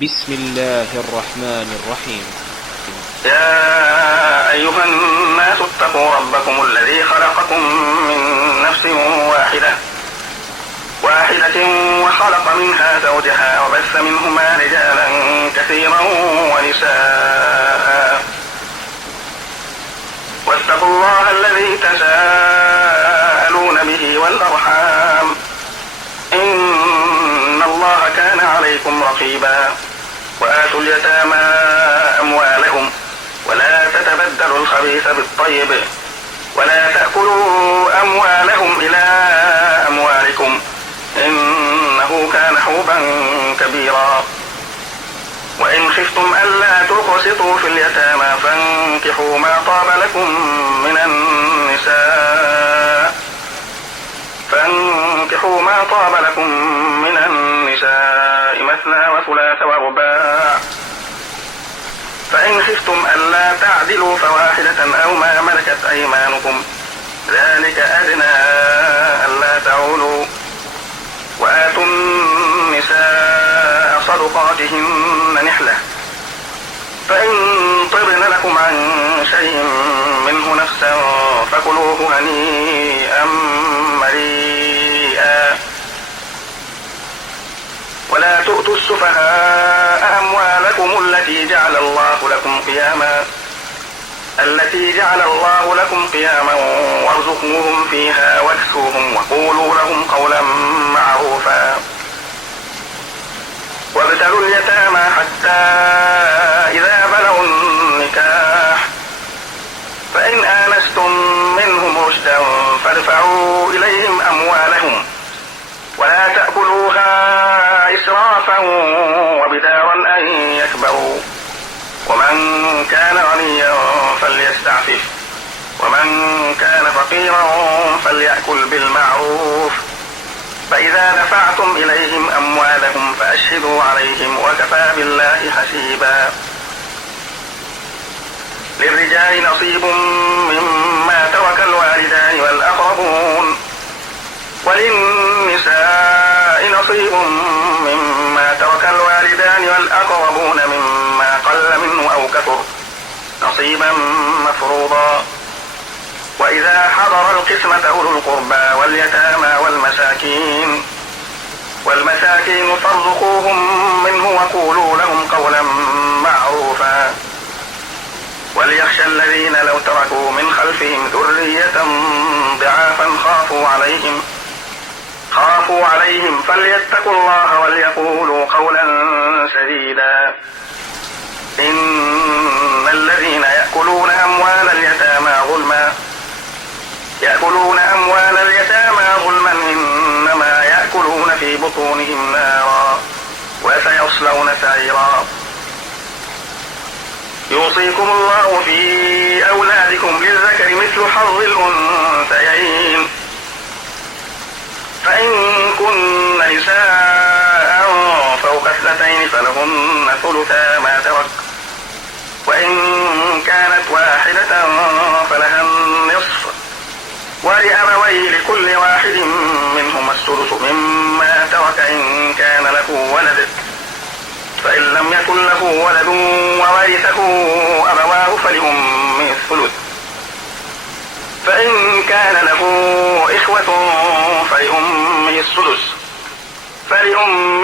بسم الله الرحمن الرحيم. يا أيها الناس اتقوا ربكم الذي خلقكم من نفس واحدة وخلق منها زوجها وبث منهما رجالا كثيرا ونساء واتقوا الله الذي تساءلون به والأرحام إن الله كان عليكم رقيبا. وآتوا اليتامى أموالهم ولا تتبدلوا الخبيث بالطيب ولا تأكلوا أموالهم إلى أموالكم إنه كان حوبا كبيرا. وإن خفتم ألا تقسطوا في اليتامى فانكحوا ما طاب لكم من النساء مثنى وثلاث ورباع. فإن خفتم ألا تعدلوا فواحدة أو ما ملكت أيمانكم ذلك أدنى ألا تعولوا. وآتوا النساء صدقاتهن نحلة فإن طبن لكم عن شيء منه نفسا فكلوه هنيئا مريئا. ولا تؤتوا السفهاء أموالكم التي جعل الله لكم قياما وارزقوهم فيها واكسوهم وقولوا لهم قولا معروفا. وابتلوا اليتامى حتى إذا بلغوا النكاح فإن آنستم منهم رشدا فادفعوا إليهم أموالهم ولا تأكلوها إسرافا وبدارا أن يكبروا. ومن كان غنيا فليستعفف ومن كان فقيرا فليأكل بالمعروف. فإذا دفعتم إليهم أموالهم فأشهدوا عليهم وكفى بالله حسيبا. للرجال نصيب مما ترك الوالدان والأقربون وللنساء نصيب مما ترك الوالدان والأقربون مما قل منه أو كثر نصيبا مفروضا. وإذا حضر القسمة أولو القربى واليتامى والمساكين فارزقوهم منه وقولوا لهم قولا معروفا. وليخشى الذين لو تركوا من خلفهم ذرية ضعافا خافوا عليهم فليتقوا الله وليقولوا قولا سديدا. إن الذين يأكلون أموال اليتامى ظلما إنما يأكلون في بطونهم نارا وسيصلون سعيرا. يوصيكم الله في أولادكم للذكر مثل حظ الأنثيين فإن كن نساء فوق 2 فلهن ثلثا ما ترك وإن كانت واحدة فلها النصف ولأبويه لكل واحد منهما السدس مما ترك إن كان له ولد فإن لم يكن له ولد وورثه أبواه فلأمه الثلث فإن كان له إخوة فلأمه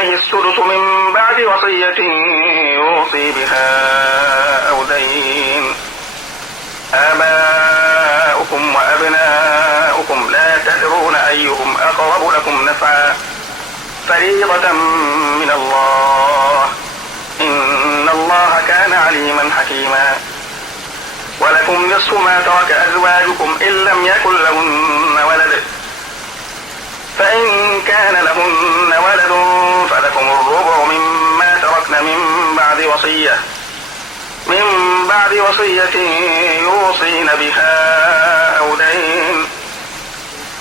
السدس من بعد وصية يوصي بها أو دين. آباؤكم وأبناؤكم لا تدرون أيهم أقرب لكم نفعا فريضة من الله إن الله كان عليما حكيما. ولكم نصف ما ترك أزواجكم إن لم يكن لهن ولد فإن كان لهن ولد فلكم الربع مما تركن من بعد وصية يوصين بها أو دين.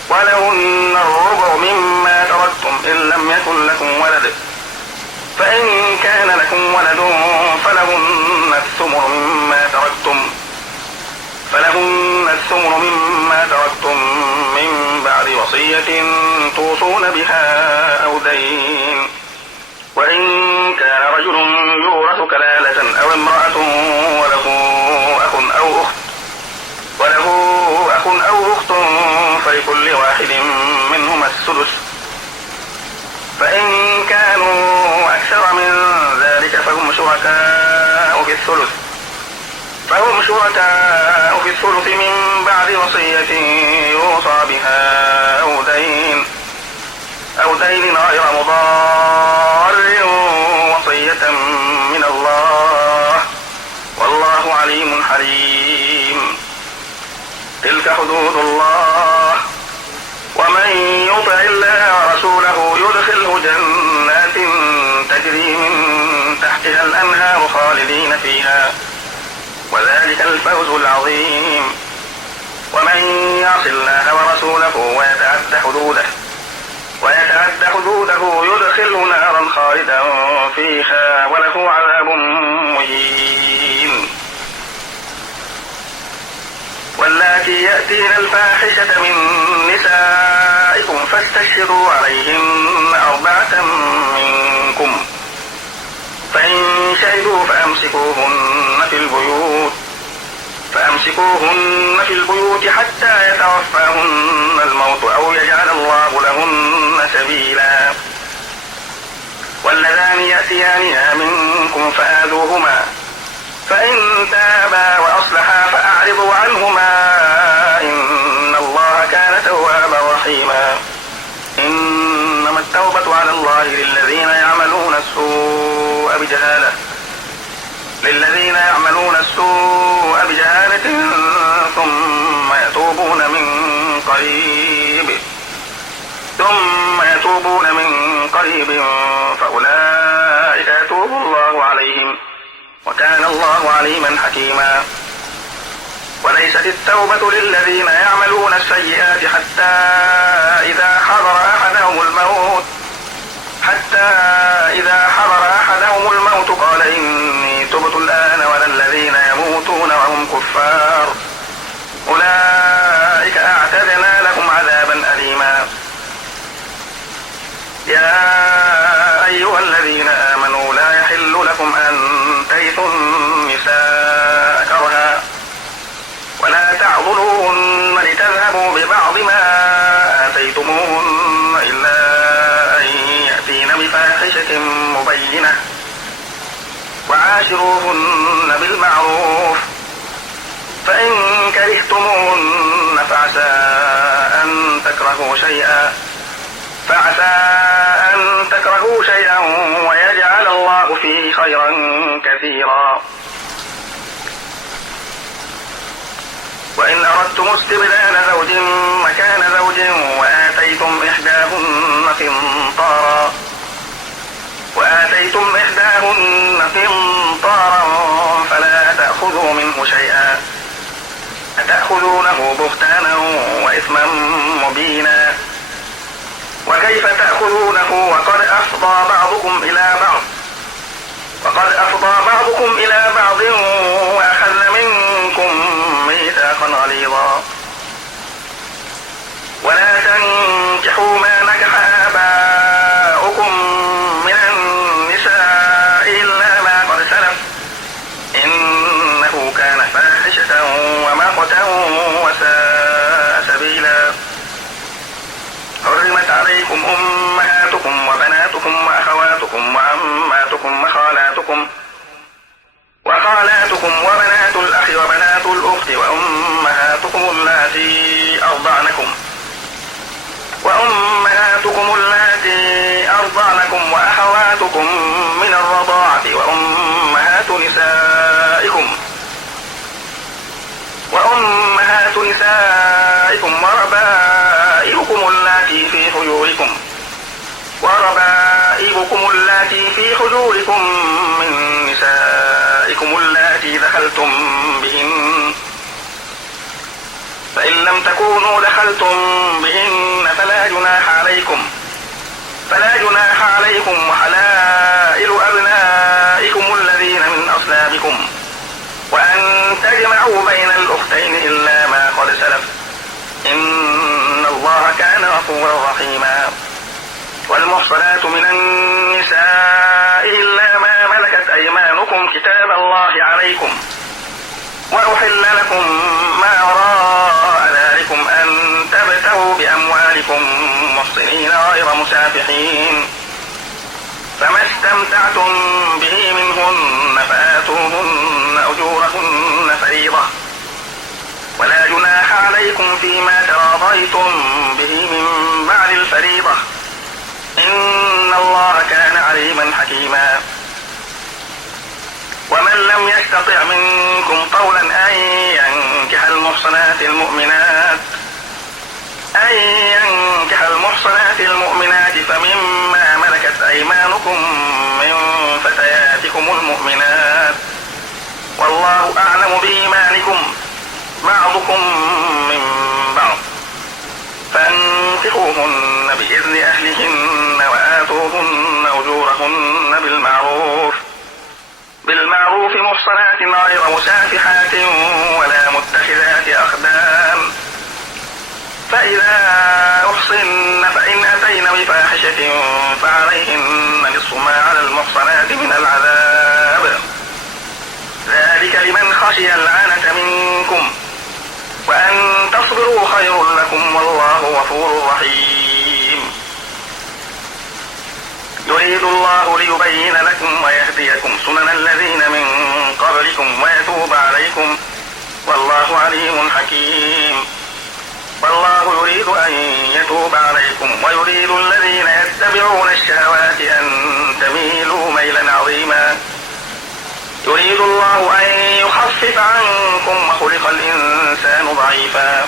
ولهن الربع مما تركتم إن لم يكن لكم ولد فإن كان لكم ولد فلهن الثمر مما تركتم من بعد وصية توصون بها أو دين. وإن كان رجل المرأة كلالة أو امرأة وله أخ أو أخت فلكل واحد منهما السدس، فإن كانوا أكثر من ذلك فهم شركاء في الثلث من بعد وصية يوصى بها أو دين غير مضار، وصية من الله والله عليم حليم. تلك حدود الله، ومن يطع الله ورسوله يدخله جنات تجري من تحتها الأنهار خالدين فيها، وذلك الفوز العظيم. ومن يعص الله ورسوله ويتعد حدوده يدخله نارا خالدا فيها وله عذاب مهين. واللاتي يأتين الفاحشة من نسائكم فاستشهدوا عليهن 4 منكم، فإن شهدوا فأمسكوهن في البيوت حتى يتوفاهن الموت أو يجعل الله لهن سبيلا. واللذان يأتيانها منكم فآذوهما، فإن تابا وأصلحا فأعرضوا عنهما إن الله كان توابا رحيما. إنما التوبة على الله للذين يعملون السوء بجهالة ثم يتوبون من قريب فأولئك يتوب الله عليهم، وكان الله عليما حكيما. وليست التوبة للذين يعملون السيئات حتى إذا حضر أحدهم الموت قال إني تبت الآن، ولا الذين يموتون وهم كفار أولئك أعتدنا لهم عذابا أليما. يا أيها الذين آمنوا لا يحل لكم أن ترثوا النساء كرها ولا تعضلوهن لتذهبوا ببعض ما آتيتموهن إلا أن يأتين بفاحشة مبينة، وعاشروهن بالمعروف، فإن كرهتموهن فعسى أن تكرهوا شيئا ويجعل الله فيه خيرا كثيرا. وإن أردتم استبدال زوج مكان زوج وآتيتم إحداهن قنطارا فلا تأخذوا منه شيئا، أتأخذونه بهتانا وإثما مبينا. وكيف تأخذونه وقد أفضى بعضكم إلى بعض وأخذ منكم ميثاقا غليظا. ولا تنكحوا ما نكح آباؤكم من النساء إلا ما قد سلف إنه كان فاحشة ومقتا وساء سبيلا. حرمت عليكم أمهاتكم وبناتكم وأخواتكم وعماتكم وخالاتكم وبنات الأخ وبنات الأخت وأمهاتكم اللاتي أرضعنكم وأخواتكم من الرضاعة وأمهات نسائكم وربائبكم اللاتي في حجوركم من نسائكم اللاتي دخلتم بهن، فإن لم تكونوا دخلتم بهن فلا جناح عليكم وحلائل أبنائكم الذين من أصلابكم، وأن تجمعوا بين الأختين إلا ما قد سلف إن الله كان غفورا رحيما. والمحصنات من النساء إلا ما ملكت أيمانكم لكم كتاب الله عليكم، وأحل لكم ما وراء ذلكم أن تبتغوا بأموالكم محصنين غير مسافحين، فما استمتعتم به منهن فآتوهن أجورهن فريضة، ولا جناح عليكم فيما تراضيتم به من بعد الفريضة، إن الله كان عليما حكيما. ومن لم يستطع منكم طولا أن ينكح المؤمنات فمما ملكت أيمانكم من فتياتكم المؤمنات، والله أعلم بإيمانكم بعضكم من بعض، فانكحوهن بإذن أهلهن وآتوهن أجورهن بالمعروف محصنات غير مسافحات ولا متخذات أخدان، فإذا أحصن فإن أتين بفاحشة فعليهن نصف ما على المحصنات من العذاب، ذلك لمن خشي العنة منكم، وأن تصبروا خير لكم والله غفور رحيم. يريد الله ليبين لكم ويهديكم سنن الذين من قبلكم ويتوب عليكم، والله عليم حكيم. والله يريد أن يتوب عليكم ويريد الذين يتبعون الشهوات أن تميلوا ميلا عظيما. يريد الله أن يخفف عنكم وخلق الإنسان ضعيفا.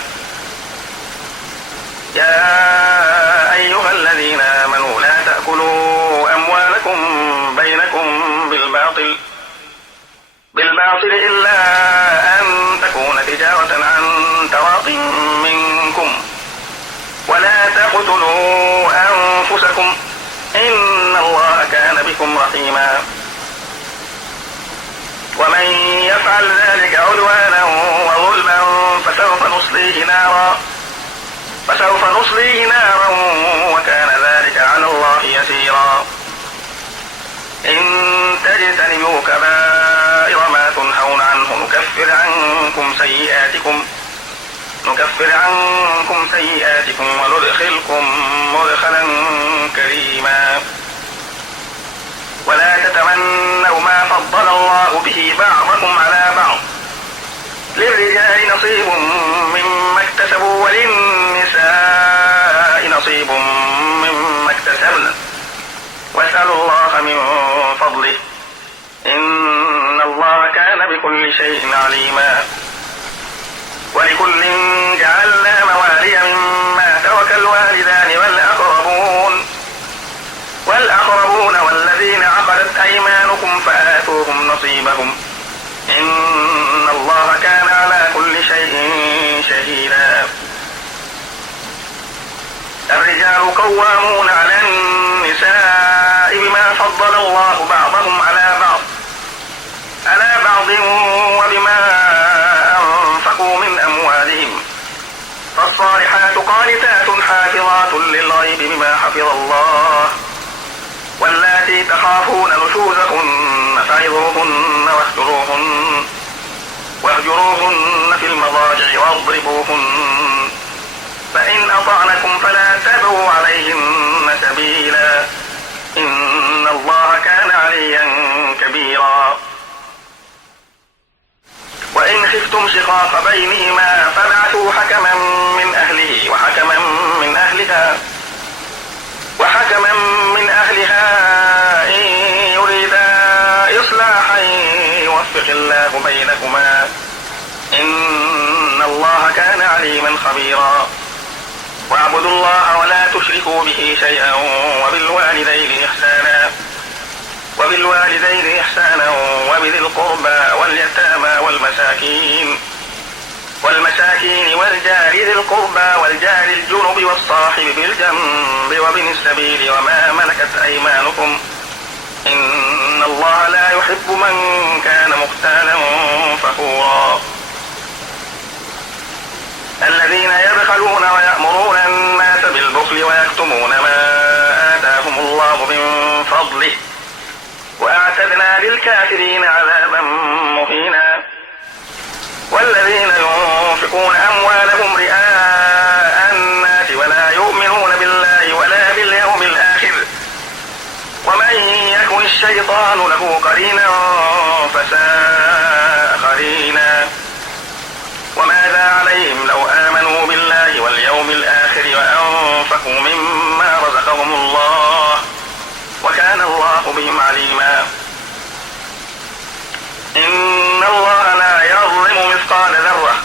يا أيها الذين آمنوا لا تأكلوا أموالكم بينكم بالباطل إلا أن تكون تجارة عن تراض منكم، ولا تقتلوا أنفسكم إن الله كان بكم رحيما. ومن يفعل ذلك عدوانا وظلما فسوف نصليه نارا وكان ذلك على الله يسيرا. إن تجتنبوا كبائر ما تنهون عنه نكفر عنكم سيئاتكم وندخلكم مدخلا كريما. ولا تتمنوا ما فضل الله به بعضكم على بعض، للرجال نصيب مما اكتسبوا وللنساء نصيب مما اكتسبن، واسألوا الله من فضله إن الله كان بكل شيء عليما. ولكل جعلنا موالي مما ترك الوالدان والأقربون والذين عقدت أيمانكم فآتوهم نصيبهم إن الله كان على كل شيء شهيدا. الرجال قوامون على النساء بما فضل الله بعضهم على بعض وبما أنفقوا من أموالهم، فالصالحات قانتات حافظات للغيب بما حفظ الله، واللاتي تخافون نشوزهن فعظوهن واهجروهن في المضاجع واضربوهن، فإن أطعنكم فلا تبغوا عليهن سبيلا إن الله كان عليا كبيرا. وإن خفتم شقاق بينهما فابعثوا حكما من أهله وحكما من أهلها إن يريدا إصلاحا يوفق الله بينكما إن الله كان عليما خبيرا. واعبدوا الله ولا تشركوا به شيئا وبالوالدين إحسانا وبذي القربى واليتامى والمساكين والجار ذي القربى والجار الجنب والصاحب بالجنب وابن السبيل وما ملكت أيمانكم إن الله لا يحب من كان مختالا فخورا. الذين يبخلون ويأمرون الناس بالبخل ويكتمون ما آتاهم الله من فضله وأعتدنا وأعتدنا للكافرين عذابا مهينا. والذين ينفقون أموالهم رئاء الناس ولا يؤمنون بالله ولا باليوم الآخر ومن يكن الشيطان له قرينا فساء قرينا. وماذا عليهم لو آمنوا بالله واليوم الآخر وأنفقوا مما رزقهم الله وكان الله بهم عليما. إن الله لا يظلم مثقال ذرة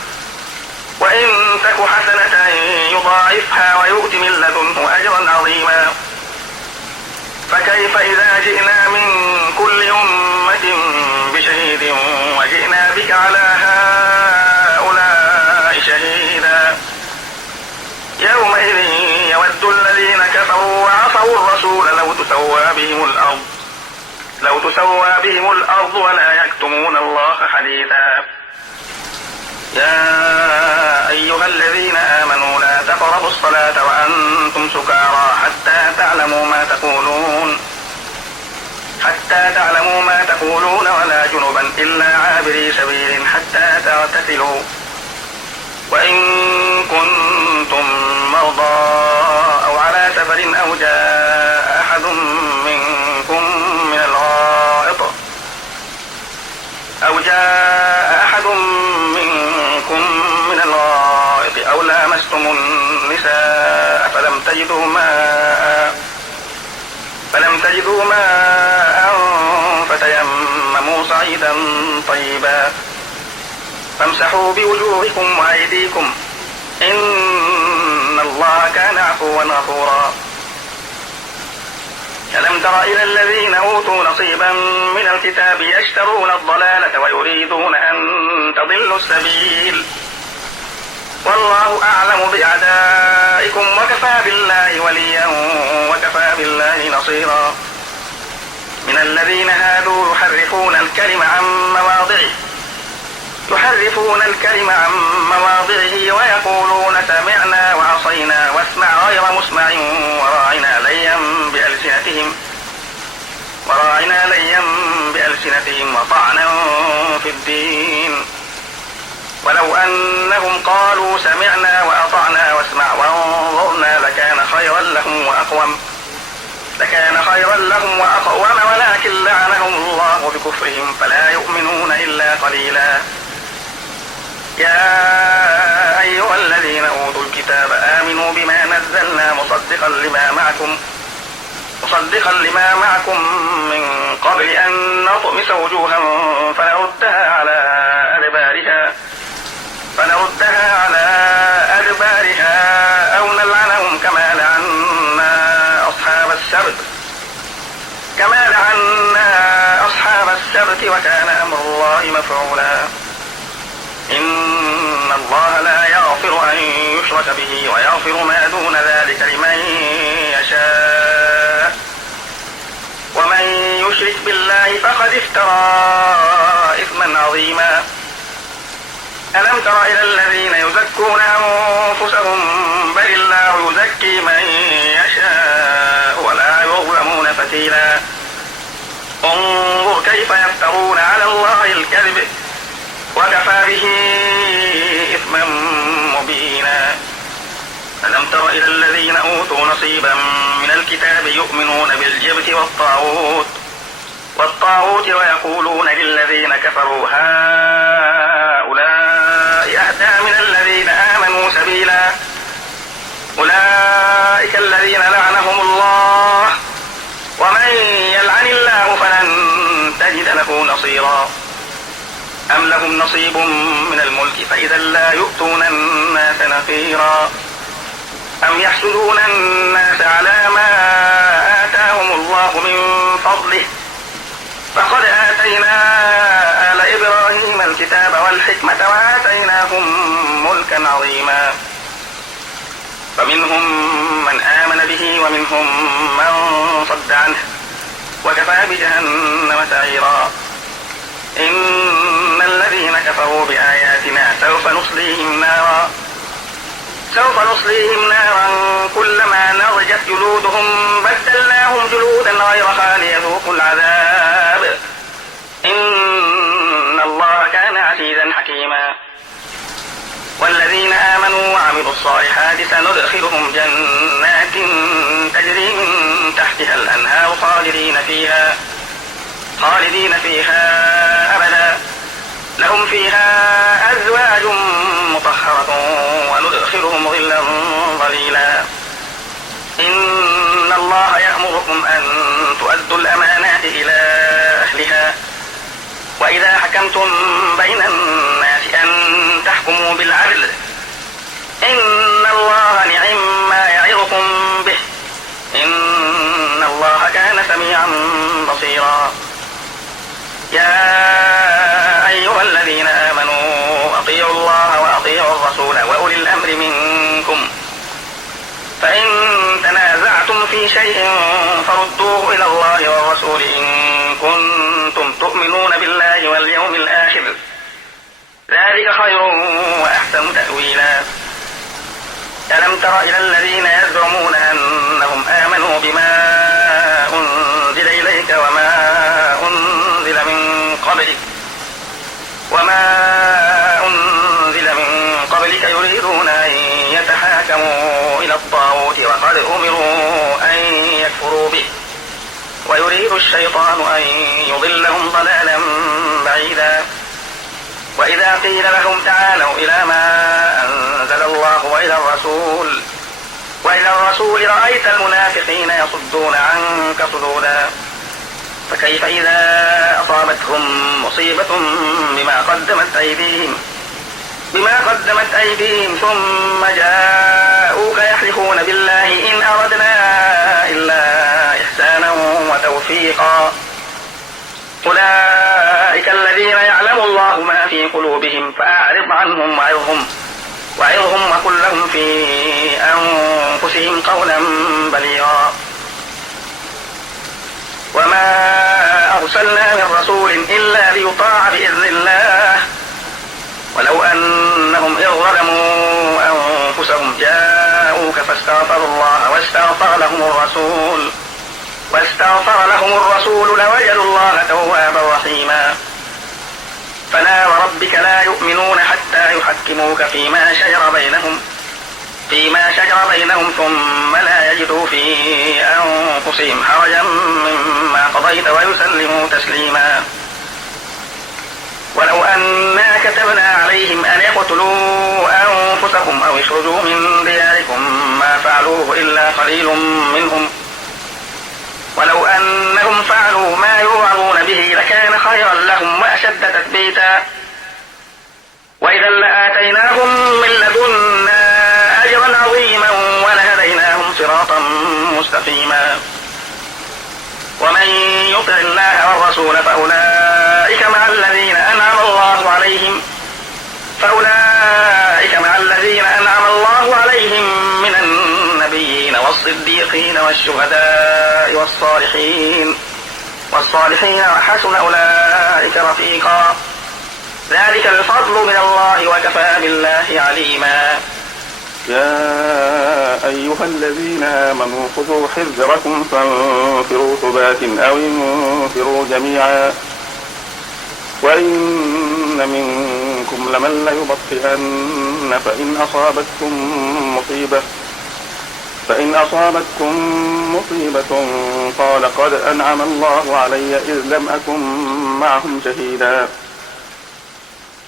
وإن تك حسنة يضاعفها ويؤت من لدنه أجرا عظيما. فكيف إذا جئنا من كل أمة بشهيد وجئنا بك على هؤلاء شهيدا. يومئذ يود الذين كفروا وعصوا الرسول لو تسوى بهم الأرض ولا يكتمون الله حديثا. يا أيها الذين آمنوا لا تقربوا الصلاة وأنتم سكارى حتى تعلموا ما تقولون ولا جنبا إلا عابري سبيل حتى تغتسلوا. وإن كنتم مرضى أو على سفر أو جاء أحد منكم من الغائط أو لامستم النساء فلم تجدوا ماء فتيمموا صعيدا طيبا فامسحوا بوجوهكم وأيديكم إن الله كان عفوا غفورا. ألم تر إلى الذين أوتوا نصيبا من الكتاب يشترون الضلالة ويريدون أن تضلوا السبيل والله أعلم بأعدائكم وكفى بالله وليا وكفى بالله نصيرا. من الذين هادوا يحرفون الكلم عن مواضعه ويقولون سمعنا وعصينا واسمع غير مسمع وراعنا ليا بألسنتهم وطعنا في الدين. ولو أنهم قالوا سمعنا وأطعنا واسمع وانظرنا لكان خيرا لهم وأقوم ولكن لعنهم الله بكفرهم فلا يؤمنون إلا قليلا. يا أيها الذين أوتوا الكتاب آمنوا بما نزلنا مصدقا لما معكم من قبل أن نطمس وجوها فنردها على أدبارها أو نلعنهم كما لعنا أصحاب السبت وكان أمر الله مفعولا. إن الله لا يغفر أن يشرك به ويغفر ما دون ذلك لمن يشاء ومن يشرك بالله فقد افترى إثما عظيما. ألم تر إلى الذين يزكون أنفسهم بل الله يزكي من يشاء ولا يظلمون فتيلا. انظر كيف يفترون على الله الكذب وكفى به إثما مبينا. ألم تر إلى الذين أوتوا نصيبا من الكتاب يؤمنون بالجبت والطاغوت ويقولون للذين كفروا هؤلاء أهدى من الذين آمنوا سبيلا. أولئك الذين لعنهم الله ومن يلعن الله فلن تجد له نصيرا. أم لهم نصيب من الملك فإذا لا يؤتون الناس نقيرا. أم يحسدون الناس على ما آتاهم الله من فضله فقد آتينا آل إبراهيم الكتاب والحكمة وآتيناهم ملكا عظيما. فمنهم من آمن به ومنهم من صد عنه وكفى بجهنم سعيرا. إن الذين كفروا بآياتنا سوف نصليهم نارا كلما نضجت جلودهم بدلناهم جلودا غيرها ليذوقوا العذاب عزيزا حكيما. والذين آمنوا وعملوا الصالحات سندخلهم جنات تجري من تحتها الأنهار خالدين فيها أبدا، لهم فيها أزواج مطهرة وندخلهم ظلا ظليلا. إن الله يأمركم أن تؤدوا الأمانات إلى أهلها، وإذا حكمتم بين الناس أن تحكموا بالعدل، إن الله نعم ما يعظكم به، إن الله كان سميعا بصيرا. يا أيها الذين آمنوا أطيعوا الله وأطيعوا الرسول وأولي الأمر منكم، فإن تنازعتم في شيء فردوه إلى الله والرسول إن كنتم تؤمنون بالله واليوم الآخر، ذلك خير وأحسن تأويلا. ألم تر إلى الذين يزعمون أنهم آمنوا بما أنزل إليك وما أنزل من قبلك يريدون أن يتحاكموا إلى الطاغوت وقد أمروا أن يكفروا به، ويريد الشيطان أن يضلهم ضلالا بعيدا. وإذا قيل لهم تعالوا إلى ما أنزل الله وإلى الرسول رأيت المنافقين يصدون عنك صدودا. فكيف إذا أصابتهم مصيبة بما قدمت أيديهم ثم جاءوك يحلفون بالله إن أردنا إلا إحسانا وتوفيقا، أولئك الذين يعلم الله ما في قلوبهم فأعرض عنهم وعظهم وقل لهم في أنفسهم قولا بليغا. وما أرسلنا من رسول إلا ليطاع بإذن الله، ولو أنهم إذ ظلموا أنفسهم جاءوك فاستغفروا الله واستغفر لهم الرسول لوجدوا الله توابا رحيما. فلا وربك لا يؤمنون حتى يحكموك فيما شجر بينهم ثم لا يجدوا في أنفسهم حرجا مما قضيت ويسلموا تسليما. ولو أنا كتبنا عليهم أن يقتلوا أنفسهم أو يخرجوا من دياركم ما فعلوه إلا قليل منهم، ولو أنهم فعلوا ما يوعظون به لكان خيرا لهم وأشد تثبيتا، وإذا لآتيناهم من لدنا أجرا عظيما ولهديناهم صراطا مستقيما. ومن يطع الله والرسول فأولئك مع الذين أنعم الله عليهم من النبيين والصديقين والشهداء والصالحين وحسن أولئك رفيقا. ذلك الفضل من الله وكفى بالله عليما. يا أيها الذين آمنوا خذوا حذركم فانفروا ثبات أو انفروا جميعا، وإن منكم لمن ليبطئن فإن أصابتكم مصيبة قال قد أنعم الله علي إذ لم أكن معهم شهيدا،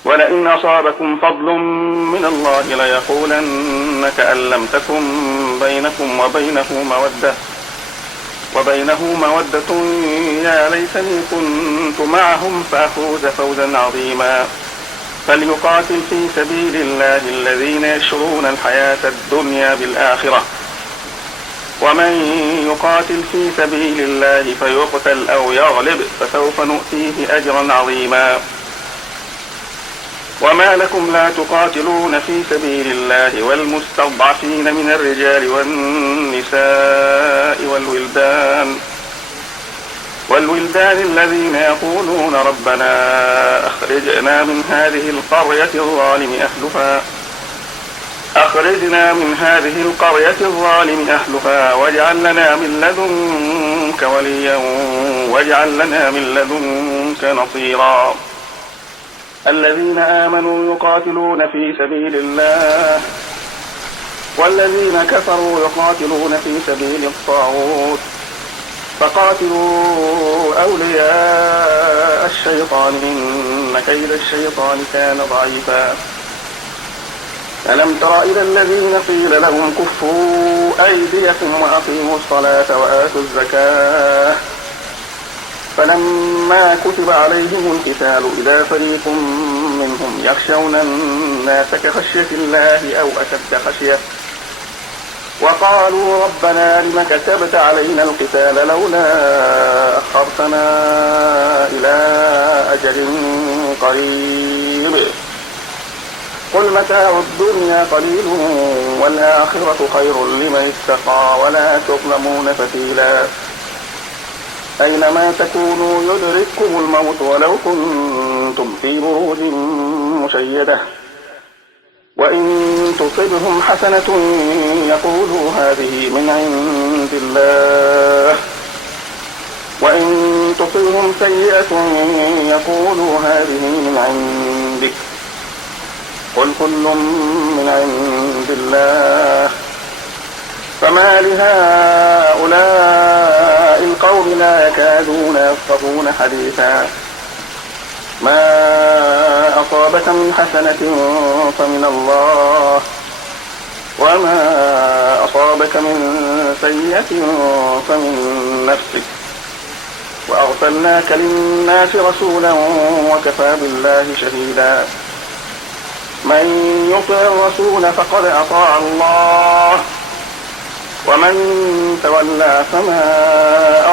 ولئن أصابكم فضل من الله ليقولن كأن لم تكن بينكم وبينه مودة يا ليتني كنت معهم فأفوز فوزا عظيما. فليقاتل في سبيل الله الذين يشرون الحياة الدنيا بالآخرة، ومن يقاتل في سبيل الله فيقتل أو يغلب فسوف نؤتيه أجرا عظيما. وما لكم لا تقاتلون في سبيل الله والمستضعفين من الرجال والنساء والولدان الذين يقولون ربنا أخرجنا من هذه القرية الظالم أهلها واجعل لنا من لدنك وليا واجعل لنا من لدنك نصيرا. الذين آمنوا يقاتلون في سبيل الله والذين كفروا يقاتلون في سبيل الطاغوت فقاتلوا أولياء الشيطان إن كيد الشيطان كان ضعيفا. ألم تر إلى الذين قيل لهم كفوا أيديكم وأقيموا الصلاة وآتوا الزكاة فلما كتب عليهم القتال إذا فريق منهم يخشون الناس كخشية الله أو أشد خشية وقالوا ربنا لم كتبت علينا القتال لولا أخرتنا إلى أجل قريب قل متاع الدنيا قليل والآخرة خير لمن اتقى ولا تظلمون فتيلا. أينما تكونوا يدرككم الموت ولو كنتم في بروج مشيدة وإن تصبهم حسنة يقولوا هذه من عند الله وإن تصبهم سيئة يقولوا هذه من عندك قل كل من عند الله فما لهؤلاء القوم لا يكادون يفقهون حديثا. ما أصابك من حسنة فمن الله وما أصابك من سيئة فمن نفسك وأرسلناك للناس رسولا وكفى بالله شهيدا. من يطع الرسول فقد أطاع الله ومن تولى فما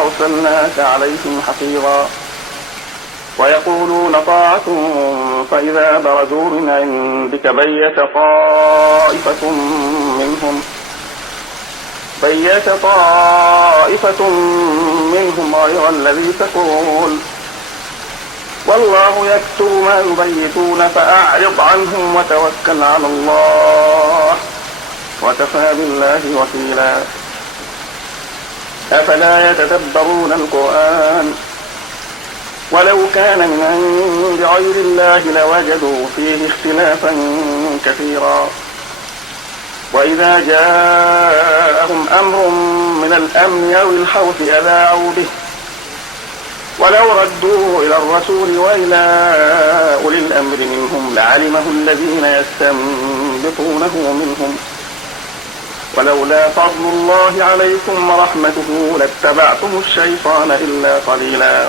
أرسلناك عليهم حفيظا. ويقولون طاعة فإذا برزوا من عندك بيت طائفة منهم غير الذي تقول والله يكتب ما يبيتون فأعرض عنهم وتوكل على الله وكفى بالله وكيلا. أفلا يتدبرون القرآن ولو كان من عند غير الله لوجدوا فيه اختلافا كثيرا. وإذا جاءهم أمر من الأمن أو الخوف أذاعوا به ولو ردوه إلى الرسول وإلى أولي الأمر منهم لعلمه الذين يستنبطونه منهم ولولا فضل الله عليكم ورحمته لاتبعتم الشيطان إلا قليلا.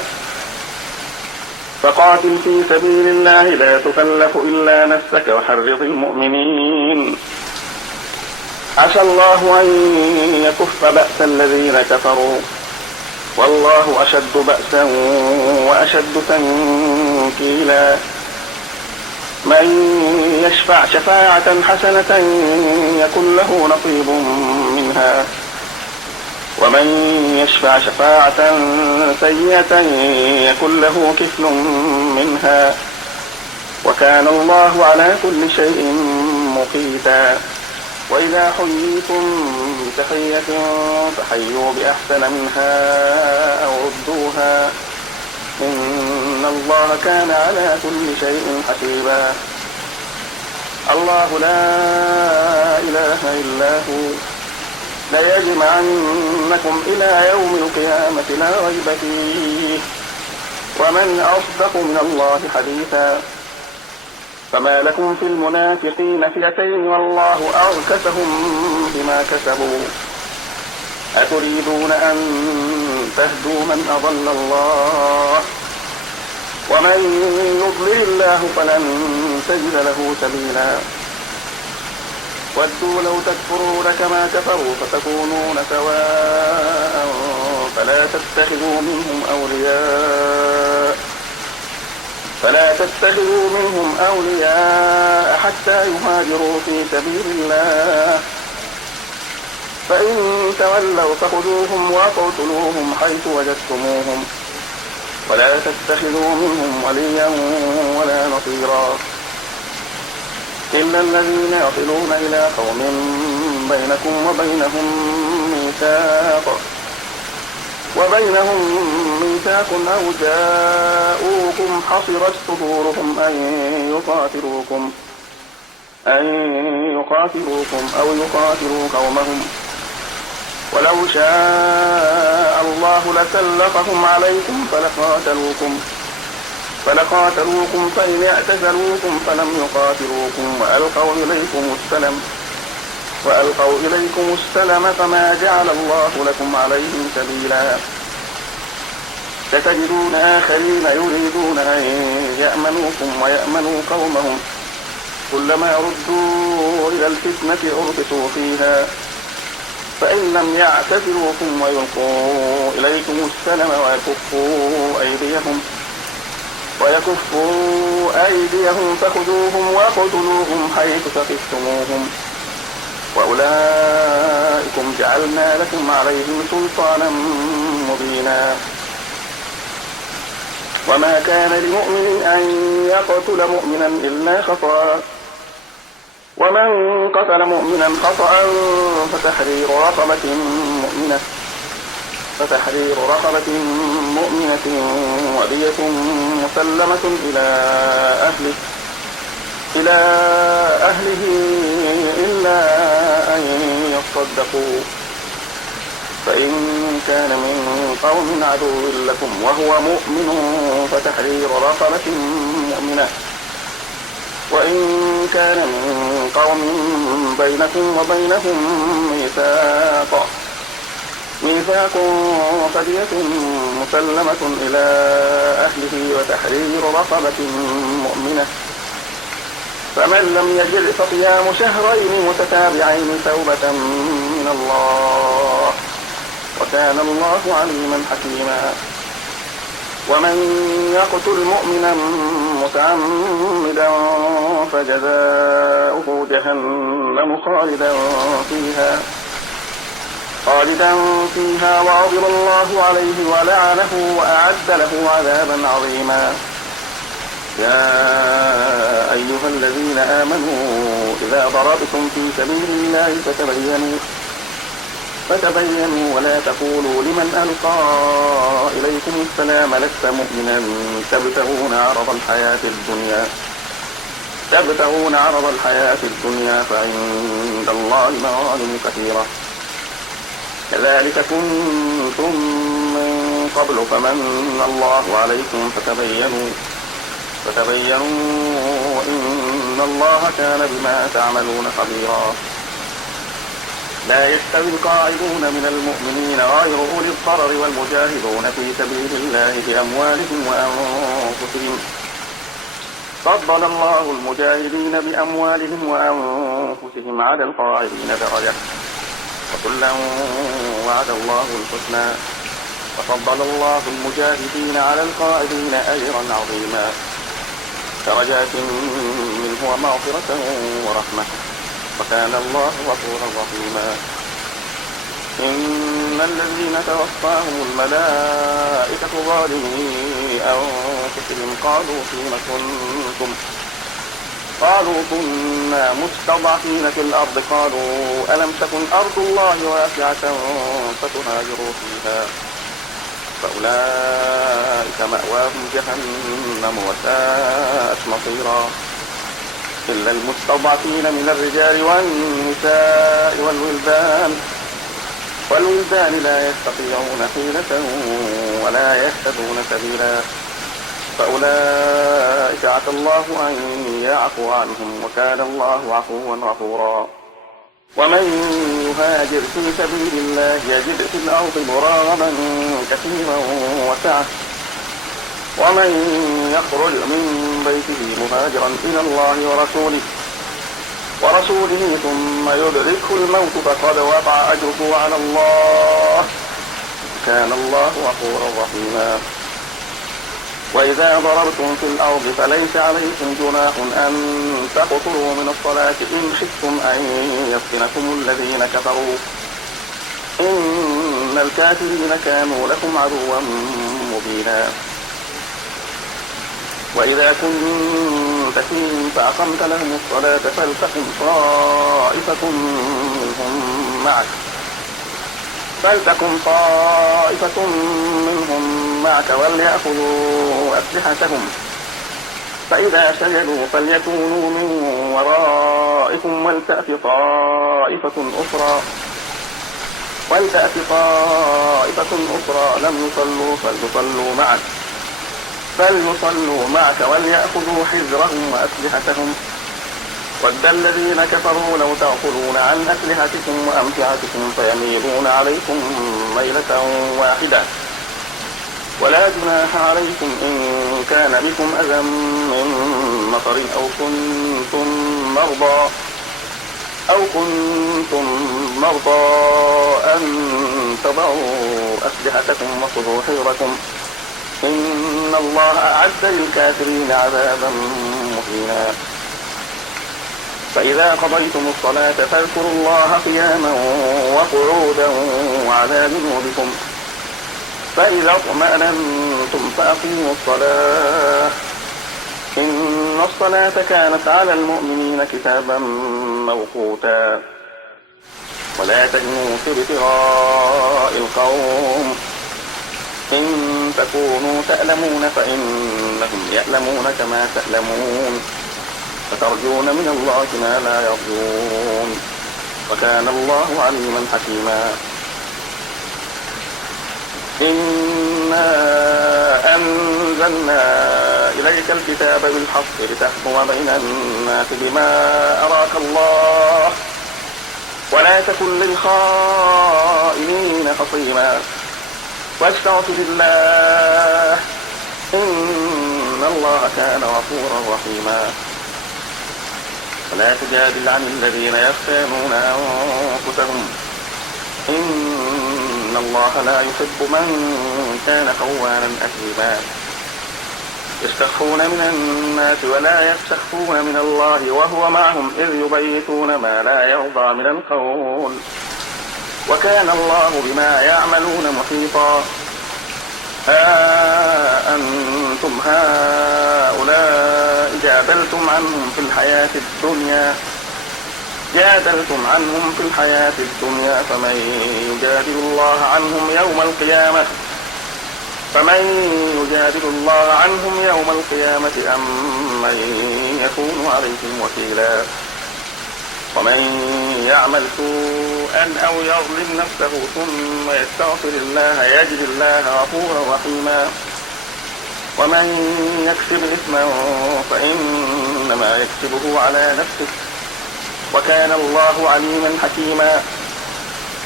فقاتل في سبيل الله لا تكلف إلا نفسك وحرض المؤمنين عسى الله أن يكف بأس الذين كفروا والله أشد بأسا وأشد تنكيلا. من يشفع شفاعة حسنة يكن له نصيب منها ومن يشفع شفاعة سيئة يكن له كفل منها وكان الله على كل شيء مقيتا. وإذا حييتم بتحية فحيوا بأحسن منها أو ردوها إن الله كان على كل شيء حسيبا. الله لا إله إلا هو ليجمعنكم إلى يوم القيامة لا ريب فيه ومن أصدق من الله حديثا. فما لكم في المنافقين فئتين والله أركسهم بما كسبوا أتريدون أن تهدوا من أضل الله ومن يضلل الله فلن تجد له سبيلا. ودوا لو تكفرون كما كفروا فتكونون سواء فلا تتخذوا منهم أولياء حتى يهاجروا في سبيل الله فإن تولوا فخذوهم وقتلوهم حيث وجدتموهم ولا تتخذوا منهم وليا ولا نصيرا إلا الذين يصلون إلى قوم بينكم وبينهم ميثاق وبينهم ميثاق أو جاءوكم حصرت صدورهم أن يقاتلوكم أو يقاتلوا قومهم، ولو شاء الله لسلطهم عليكم فلقاتلوكم فإن اعتزلوكم فلم يقاتلوكم وألقوا إليكم السلم فما جعل الله لكم عليهم سبيلا. ستجدون آخرين يريدون أن يأمنوكم ويأمنوا قومهم، كلما ردوا إلى الفتنة أربطوا فيها، فإن لم يعتزلوكم ويلقوا إليكم السلم ويكفوا أيديهم فخذوهم وقتلوهم حيث ثقفتموهم، وأولئكم جعلنا لكم عليهم سلطانا مبينا. وما كان لمؤمن أن يقتل مؤمنا إلا خطأ، ومن قتل مؤمنا خطأ فتحرير رقبة مؤمنة ودية مسلمة إلى أهله إلا أن يصدقوا، فإن كان من قوم عدو لكم وهو مؤمن فتحرير رقبة مؤمنة، وإن كان من قوم بينكم وبينهم ميثاق فدية مسلمة إلى أهله وتحرير رقبة مؤمنة، فمن لم يجد فصيام شهرين متتابعين توبة من الله، وكان الله عليما حكيما. ومن يقتل مؤمنا متعمدا فجزاؤه جهنم خالدا فيها وغضب الله عليه ولعنه وأعد له عذابا عظيما. يا أيها الذين آمنوا إذا ضربتم في سبيل الله فتبينوا ولا تقولوا لمن ألقى إليكم السلام لست مؤمنا تبتغون عرض الحياة الدنيا فعند الله مغانم كثيرة، كذلك كنتم من قبل فمن الله عليكم فتبينوا إن الله كان بما تعملون خبيرا. لا يستوي القاعدون من المؤمنين غير أولي الضرر والمجاهدون في سبيل الله بأموالهم وأنفسهم، فضل الله المجاهدين بأموالهم وأنفسهم على القاعدين درجة، وكلا وعد الله الحسنى، وفضل الله المجاهدين على القاعدين أجرا عظيما، درجات منه ومغفرة ورحمة، وكان الله غفورا رحيما. إن الذين توفاهم الملائكة ظالمي أنفسهم قالوا كنا مستضعفين في الأرض، قالوا ألم تكن أرض الله واسعة فتهاجروا فيها، فأولئك مأواهم جهنم وساءت مصيرا، إلا المستضعفين من الرجال والنساء والولدان لا يستطيعون حيلة ولا يهتدون سبيلا، فأولئك عسى الله أن يعفو عنهم، وكان الله عفوا غفورا. ومن يهاجر في سبيل الله يجد في الأرض مراغما كثيرا وسعة، ومن يخرج من بيته مهاجرا إلى الله ورسوله ثم يدركه الموت فقد وقع أجره على الله، كان الله غفورا رحيما. وإذا ضربتم في الأرض فليس عليكم جناح أن تقصروا من الصلاة إن خفتم أن يفتنكم الذين كفروا، إن الكافرين كانوا لكم عدوا مبينا. وإذا كنت فيهم فأقمت لهم الصلاة فلتقم طائفة منهم معك فلتكن طائفة منهم معك وليأخذوا أسلحتهم، فإذا سجدوا فليكونوا من ورائكم ولتأت طائفة أخرى لم يصلوا فليصلوا معك وليأخذوا حذرهم وأسلحتهم. ود الذين كفروا لو تغفلون عن أسلحتكم وأمتعتكم فيميلون عليكم ميلة واحدة، ولا جناح عليكم إن كان بكم أذى من مطر أو كنتم مرضى أن تضعوا أسلحتكم وخذوا حذركم، إن الله أعد للكافرين عذابا مهينا. فإذا قضيتم الصلاة فاذكروا الله قياما وقعودا وعلى جنوبكم، فإذا اطمأننتم فأقيموا الصلاة، إن الصلاة كانت على المؤمنين كتابا موقوتا. ولا تهنوا في ابتغاء القوم، إن تكونوا تألمون فإنهم يألمون كما تألمون، فترجون من الله ما لا يرجون، وكان الله عليما حكيما. إنا أنزلنا إليك الكتاب بالحق لتحكم بين الناس بما أراك الله، ولا تكن للخائنين خصيما، واستغفر الله إن الله كان غفورا رحيما. ولا تجادل عن الذين يختانون أنفسهم، إن الله لا يحب من كان خوانا أثيما. يستخفون من الناس ولا يستخفون من الله وهو معهم إذ يبيتون ما لا يرضى من القول، وكان الله بما يعملون محيطا. ها أنتم هؤلاء جادلتم عنهم في الحياة الدنيا فمن يجادل الله عنهم يوم القيامة أم من يكون عليهم وكيلا. ومن يعمل سوءا أو يظلم نفسه ثم يستغفر الله يجد الله غفورا رحيما. ومن يكسب إثما فإنما يكسبه على نفسه، وكان الله عليما حكيما.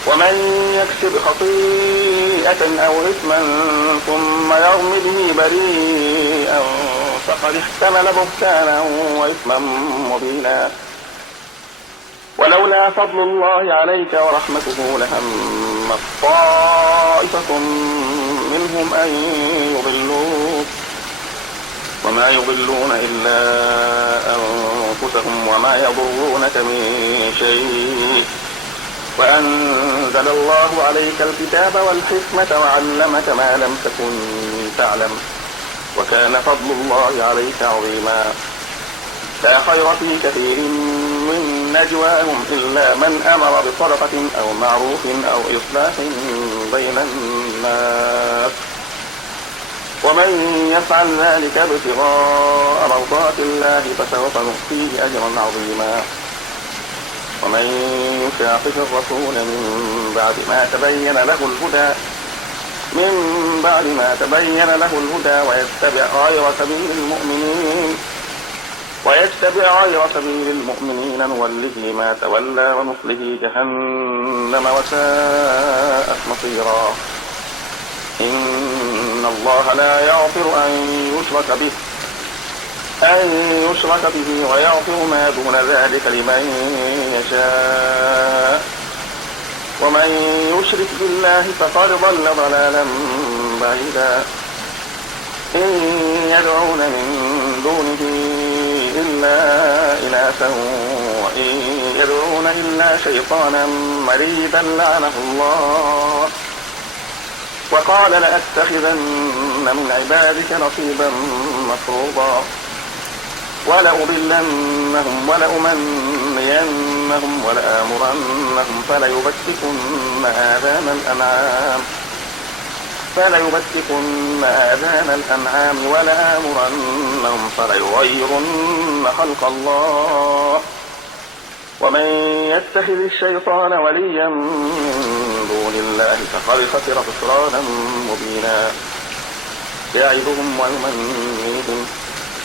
ومن يكسب خطيئة أو إثما ثم يرم به بريئا فقد احتمل بهتانا وإثما مبينا. ولولا فضل الله عليك ورحمته لهم طائفة منهم أن يضلوك، وما يضلون إلا أنفسهم وما يضرونك من شيء، وأنزل الله عليك الكتاب والحكمة وعلمك ما لم تكن تعلم، وكان فضل الله عليك عظيما. لا خير في كثير من نجواهم إلا من أمر بصدقة أو معروف أو إصلاح بين الناس، ومن يفعل ذلك ابتغاء مرضات الله فسوف نؤتيه أجرا عظيما. ومن يشاقق الرسول من بعد ما تبين له الهدى ويتبع غير سبيل المؤمنين نوله ما تولى ونصله جهنم وساءت مصيرا. إن الله لا يغفر أن يشرك به ويغفر ما دون ذلك لمن يشاء، ومن يشرك بالله فقد ضل ضلالا بعيدا. إن يدعون من دونه إلا إناثا وإن يدعون إلا شيطانا مريدا لعنه الله، وقال لأتخذن من عبادك نصيبا مفروضا ولأضلنهم ولأمنينهم ولأغوينهم ولآمرنهم فليبتكن آذان الأنعام ولآمرنهم فليغيرن خلق الله ومن يتخذ الشيطان وليا من دون الله فقد خسر خسرانا مبينا يعدهم ويمنيهم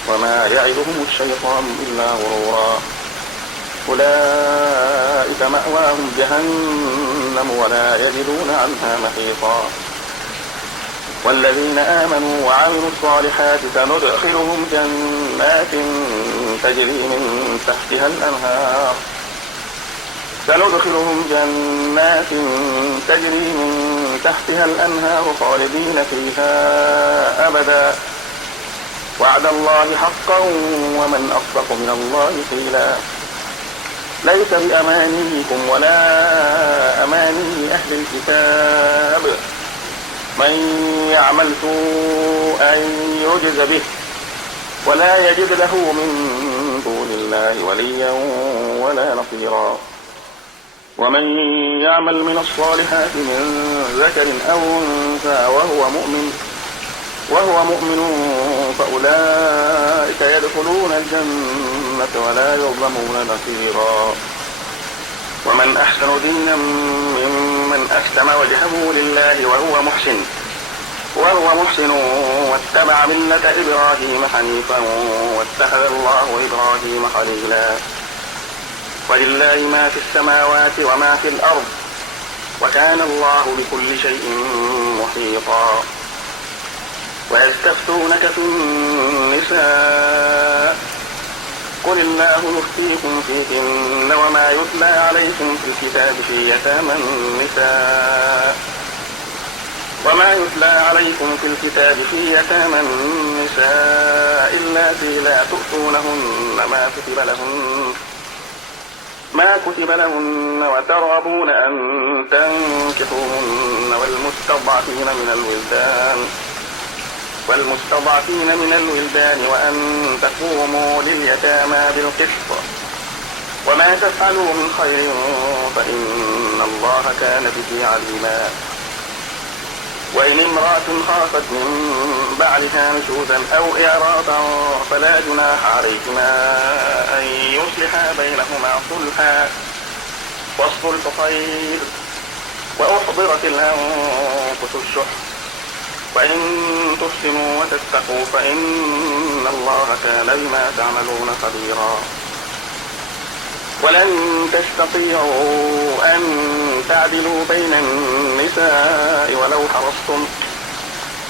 وما يعدهم الشيطان إلا غرورا أولئك مأواهم جهنم ولا يجدون عنها محيصا والذين آمنوا وعملوا الصالحات سندخلهم جنات تجري من تحتها الأنهار خالدين فيها أبدا وعد الله حقا ومن أصدق من الله قيلا ليس بأمانيكم ولا أماني أهل الكتاب من يعمل سوءا يجز به ولا يجد له من دون الله وليا ولا نصيرا ومن يعمل من الصالحات من ذكر أو أنثى وهو مؤمن فأولئك يدخلون الجنة ولا يظلمون نصيرا ومن أحسن دينا ممن أسلم وجهه لله وهو محسن واتبع ملة إبراهيم حنيفا واتخذ الله إبراهيم خليلا ولله ما في السماوات وما في الأرض وكان الله بكل شيء محيطا ويستفتونك في النساء قل الله يفتيكم فيهن وما يتلى عليكم في الكتاب في يتامى النساء اللاتي لا تؤتونهن ما كتب لهن وترغبون أن تنكحوهن والمستضعفين من الولدان وأن تقوموا لليتامى بالقسط وما تفعلوا من خير فإن الله كان به عليما وإن امرأة خافت من بعلها نشوزا أو إعراضا فلا جناح عليهما أن يصلحا بينهما صلحا والصلح خير وأحضرت الأنفس الشح وإن تحسنوا وتتقوا فإن الله كان بما تعملون خبيرا ولن تستطيعوا أن تعدلوا بين النساء ولو حرصتم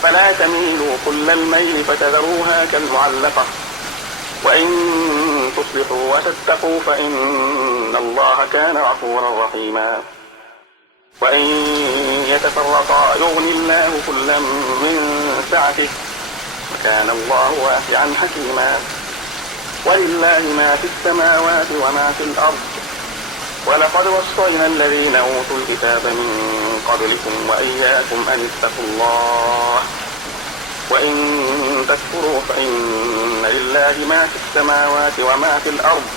فلا تميلوا كل الميل فتذروها كالمعلقة وإن تصلحوا وتتقوا فإن الله كان غفورا رحيما وإن يتفرقا يغني الله كلا من سعته وكان الله واسعا حكيما ولله ما في السماوات وما في الأرض ولقد وصينا الذين أوتوا الكتاب من قبلكم وإياكم أن اتقوا الله وإن تكفروا فإن لله ما في السماوات وما في الأرض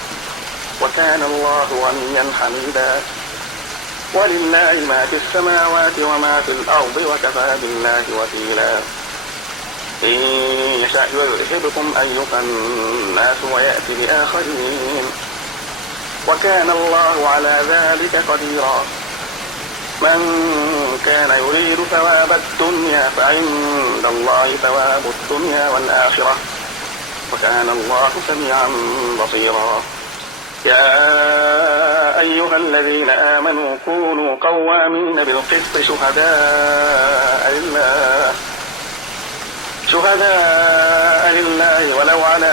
وكان الله غنيا حميدا ولله ما في السماوات وما في الأرض وكفى بالله وكيلا إن يشأ يذهبكم أيها الناس ويأتي بآخرين وكان الله على ذلك قديرا من كان يريد ثواب الدنيا فعند الله ثواب الدنيا والآخرة وكان الله سميعا بصيرا يا أيها الذين آمنوا كونوا قوامين بالقسط شهداء لله ولو على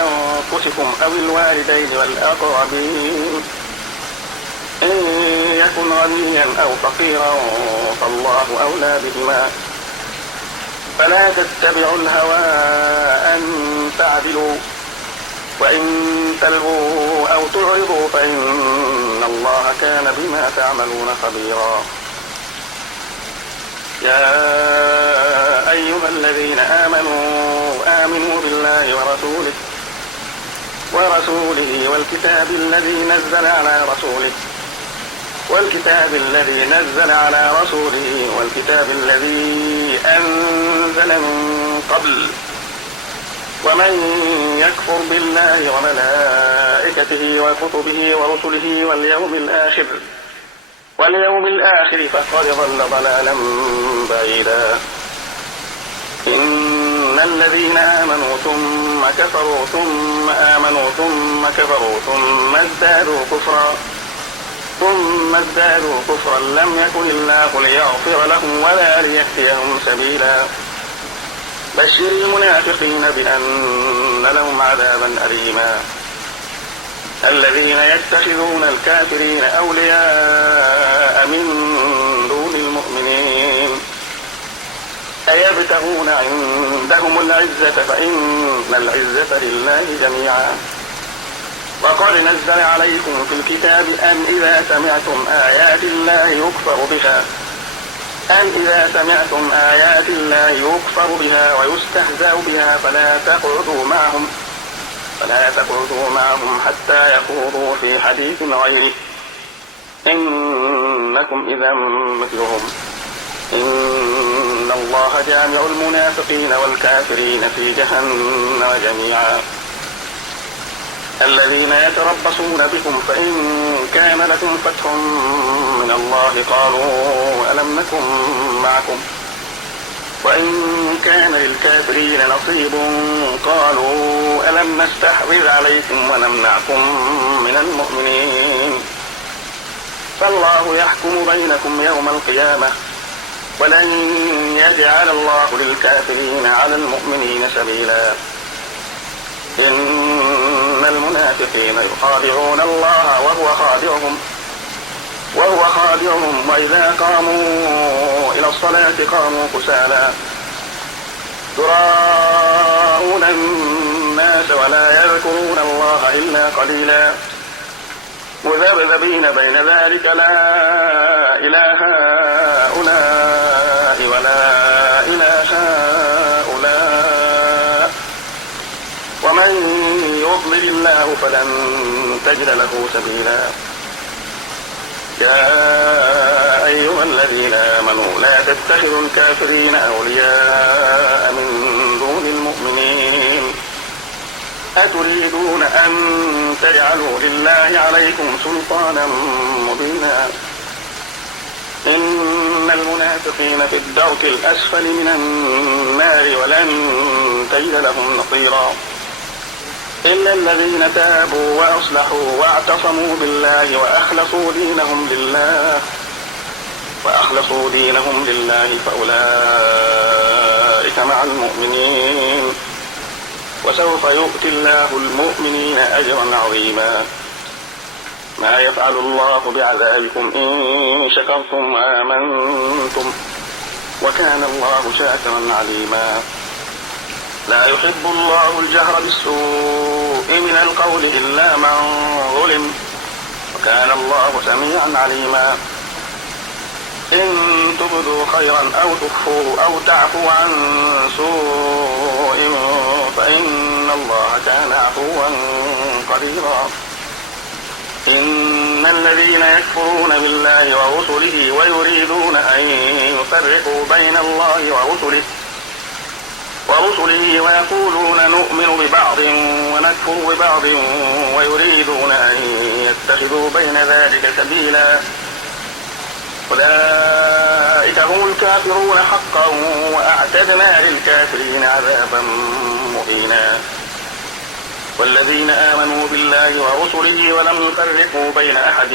أنفسكم أو الوالدين والأقربين إن يكن غنيا أو فقيرا فالله أولى بهما فلا تتبعوا الهوى أن تعدلوا وإن تلووا أو تعرضوا فإن الله كان بما تعملون خبيرا يا أيها الذين آمنوا بالله ورسوله والكتاب الذي نزل على رسوله والكتاب الذي أنزل من قبل، ومن يكفر بالله وملائكته وكتبه ورسله واليوم الآخر فقد ضل ضلالا بعيدا. إن الذين آمنوا ثم كفروا ثم آمنوا ثم كفروا ثم ازدادوا كفرا لم يكن الله ليغفر لهم ولا ليهديهم سبيلا. بشر المنافقين بأن لهم عذابا أليما. الذين يتخذون الكافرين أولياء من دون المؤمنين أيبتغون عندهم العزة فإن العزة لله جميعا. وقد نزل عليكم في الكتاب أن إذا سمعتم آيات الله يكفر بها ويستهزأ بها فلا تقعدوا معهم حتى يخوضوا في حديث غيره إنكم إذا مثلهم. إن الله جامع المنافقين والكافرين في جهنم جميعا. الذين يتربصون بكم فإن كان لكم فتح من الله قالوا ألم نكن معكم وإن كان للكافرين نصيب قالوا ألم نستحوذ عليكم ونمنعكم من المؤمنين. فالله يحكم بينكم يوم القيامة ولن يجعل الله للكافرين على المؤمنين سبيلا. إن المنافقين يخادعون الله وهو خادعهم وإذا قاموا إلى الصلاة قاموا كسالى يراءون الناس ولا يذكرون الله إلا قليلا مذبذبين بين ذلك لا إله هؤلاء ولا إله هؤلاء ومن يضلل الله فلن تجد له سبيلا. يا أيها الذين آمنوا لا تتخذوا الكافرين أولياء من دون المؤمنين أتريدون أن تجعلوا لله عليكم سلطانا مبينا. إن المنافقين في الدرك الأسفل من النار ولن تجد لهم نصيرا إلا الذين تابوا وأصلحوا واعتصموا بالله وأخلصوا دينهم لله فأولئك مع المؤمنين وسوف يؤتي الله المؤمنين أجرا عظيما. ما يفعل الله بعذابكم إن شكرتم وآمنتم وكان الله شاكرا عليما. لا يحب الله الجهر بالسوء من القول إلا من ظلم وكان الله سميعا عليما. إن تبدوا خيرا أو تخفوه أو تعفوا عن سوء فإن الله كان عفوا قديرا. إن الذين يكفرون بالله ورسله ويريدون أن يفرقوا بين الله ورسله ويقولون نؤمن ببعض ونكفر ببعض ويريدون أن يتخذوا بين ذلك سبيلا أولئك هم الكافرون حقا وأعتدنا للكافرين عذابا مهينا. والذين آمنوا بالله ورسله ولم يفرقوا بين أحد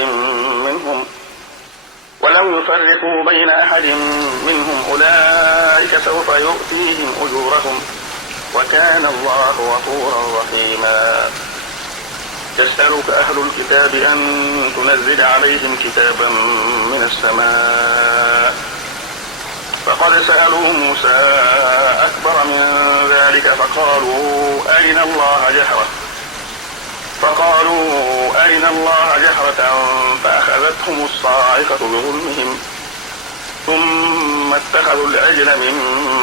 منهم أولئك سوف يؤتيهم أجورهم وكان الله غفورا رحيما. يسألك أهل الكتاب أن تنزل عليهم كتابا من السماء فقد سألوا موسى أكبر من ذلك فقالوا أرنا الله جهرة فأخذتهم الصاعقة بظلمهم ثم اتخذوا العجل من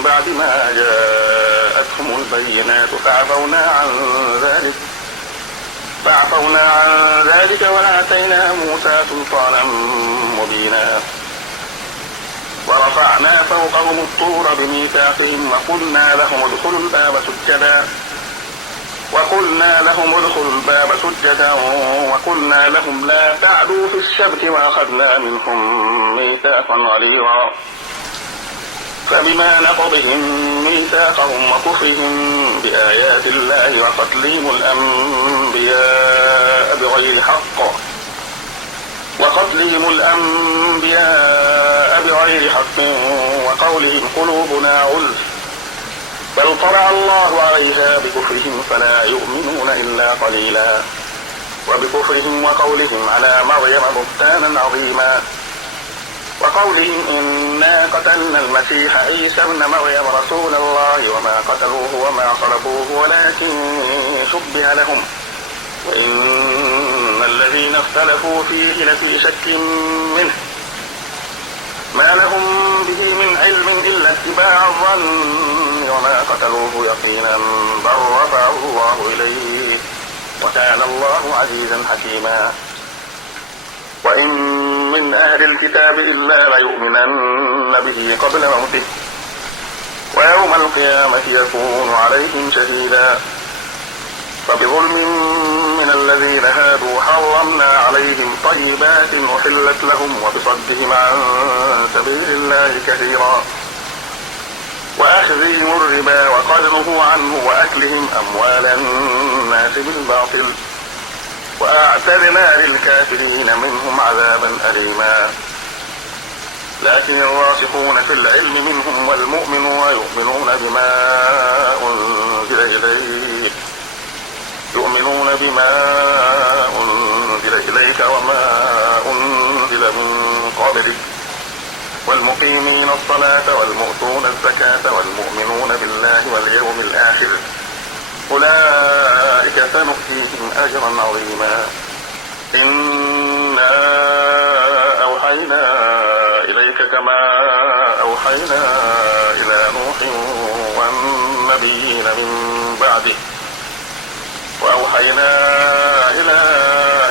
بعد ما جاءتهم البينات فعفونا عن ذلك فعفونا عن ذلك وآتينا موسى سلطانا مبينا ورفعنا فوقهم الطور بميثاقهم وقلنا لهم ادخلوا الباب سجدا وقلنا لهم لا تعدوا في السبت وأخذنا منهم ميثاقا غليظا فبما نقضهم ميثاقهم وكفرهم بآيات الله وقتلهم الأنبياء بغير حق وقولهم قلوبنا غلف بل طبع الله عليها بكفرهم فلا يؤمنون إلا قليلا وبكفرهم وقولهم على مريم بهتانا عظيما وقولهم إنا قتلنا المسيح عيسى ابن مريم رسول الله وما قتلوه وما صلبوه ولكن شبه لهم وإن الذين اختلفوا فيه لفي شك منه ما لهم به من علم إلا اتباع الظن وما قتلوه يقينا بل رفعه الله إليه وكان الله عزيزا حكيما وإن من أهل الكتاب إلا ليؤمنن به قبل موته ويوم القيامة يكون عليهم شهيدا فبظلم من الذين هادوا حرمنا عليهم طيبات أحلت لهم وبصدهم عن سبيل الله كثيرا وأخذهم الربا وقدره عنه وأكلهم أموال الناس بالباطل وأعتدنا للكافرين منهم عذابا أليما لكن الراسخون في العلم منهم والمؤمنون يؤمنون بما أنزل إليك وما أنزل من قبلك والمقيمين الصلاة والمؤتون الزكاة والمؤمنون بالله واليوم الآخر أولئك سنؤتيهم أجرا عظيما إنا أوحينا إليك كما أوحينا إلى نوح والنبيين من بعده وأوحينا إلى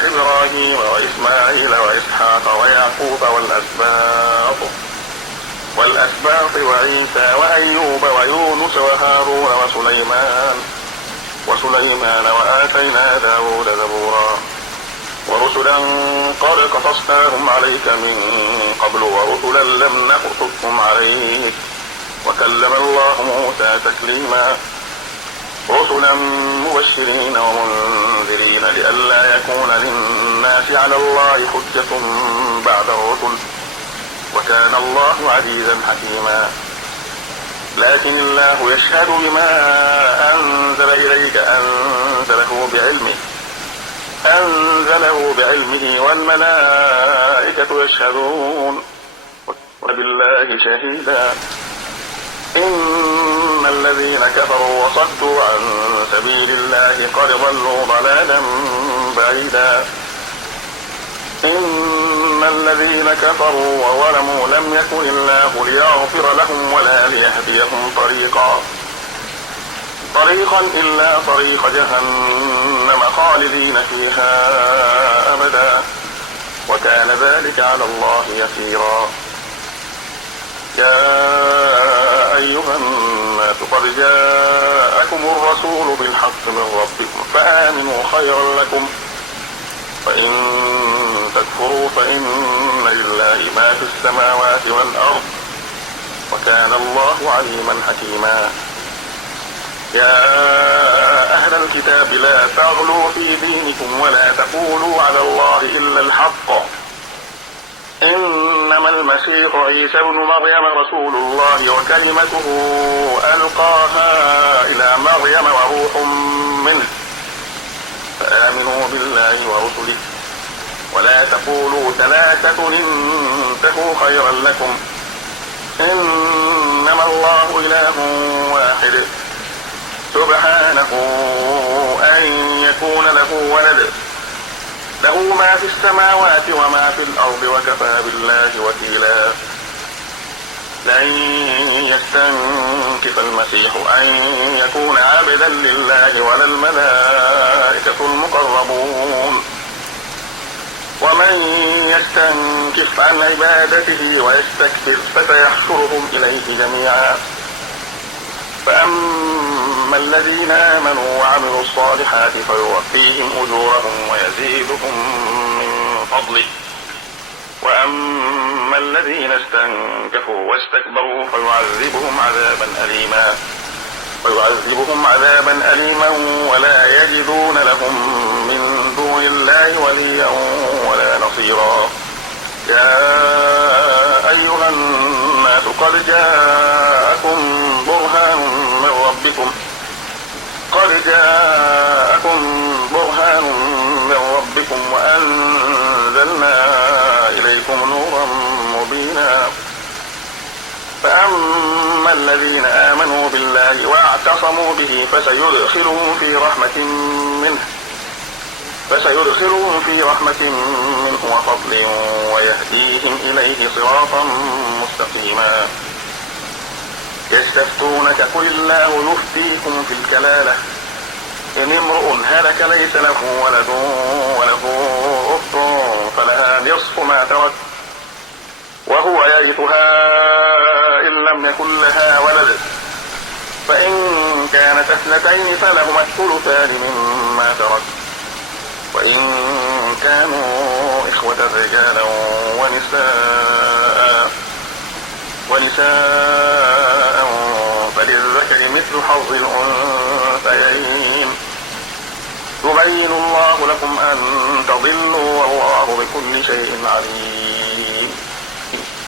إبراهيم وإسماعيل وإسحاق ويعقوب والأسباط وعيسى وأيوب ويونس وهارون وسليمان وآتينا داود زبورا ورسلا قد قصصناهم عليك من قبل ورسلا لم نقصصهم عليك وكلم الله موسى تكليما رسلا مبشرين ومنذرين لئلا يكون للناس على الله حجة بعد الرسل وكان الله عزيزا حكيما لكن الله يشهد بما أنزل إليك أنزله بعلمه والملائكة يشهدون وبالله شهيدا إن الذين كفروا وصدوا عن سبيل الله قد ضلوا ضلالا بعيدا إن الذين كفروا وظلموا لم يكن الله ليغفر لهم ولا ليهديهم طريقا إلا طريق جهنم خالدين فيها أبدا وكان ذلك على الله يسيرا يا أيها الناس قد جاءكم الرسول بالحق من ربكم فآمنوا خيرا لكم وإن تكفروا فإن لله ما في السماوات والأرض وكان الله عليما حكيما يا أهل الكتاب لا تغلوا في دينكم ولا تقولوا على الله إلا الحق إنما المسيح عيسى ابن مريم رسول الله وكلمته ألقاها إلى مريم وروح منه فآمنوا بالله ورسله ولا تقولوا ثلاثة انتهوا خيرا لكم إنما الله إله واحد سبحانه أن يكون له ولد له ما في السماوات وما في الأرض وكفى بالله وكيلا لن يستنكف المسيح أن يكون عبدا لله ولا الملائكة المقربون المقربون. ومن يستنكف عن عبادته ويستكبر فسيحشرهم إليه جميعا. فأما الذين آمنوا وعملوا الصالحات فيوفيهم أجورهم ويزيدهم من فضله. وأما الذين استنكفوا واستكبروا فيعذبهم عذابا أليما ولا يجدون لهم من دون الله وليا ولا نصيرا. يا أيها الناس قد جاءكم برهان من ربكم وأنزلنا إليكم نورا مبينا. فأما الذين آمنوا بالله واعتصموا به فسيدخلهم في رحمة منه وفضل ويهديهم إليه صراطا مستقيما. يستفتونك قل الله يفتيكم في الكلالة إن امرؤ هلك ليس له ولد وله أخت فلها نصف ما ترك وهو يرثها إن لم يكن لها ولد، فإن كانت اثنتين فلهما الثلثان مما ترك، وإن كانوا إخوة رجالا ونساء فللذكر مثل حظ الأنثيين. يبين الله لكم أن تضلوا والله بكل شيء عليم.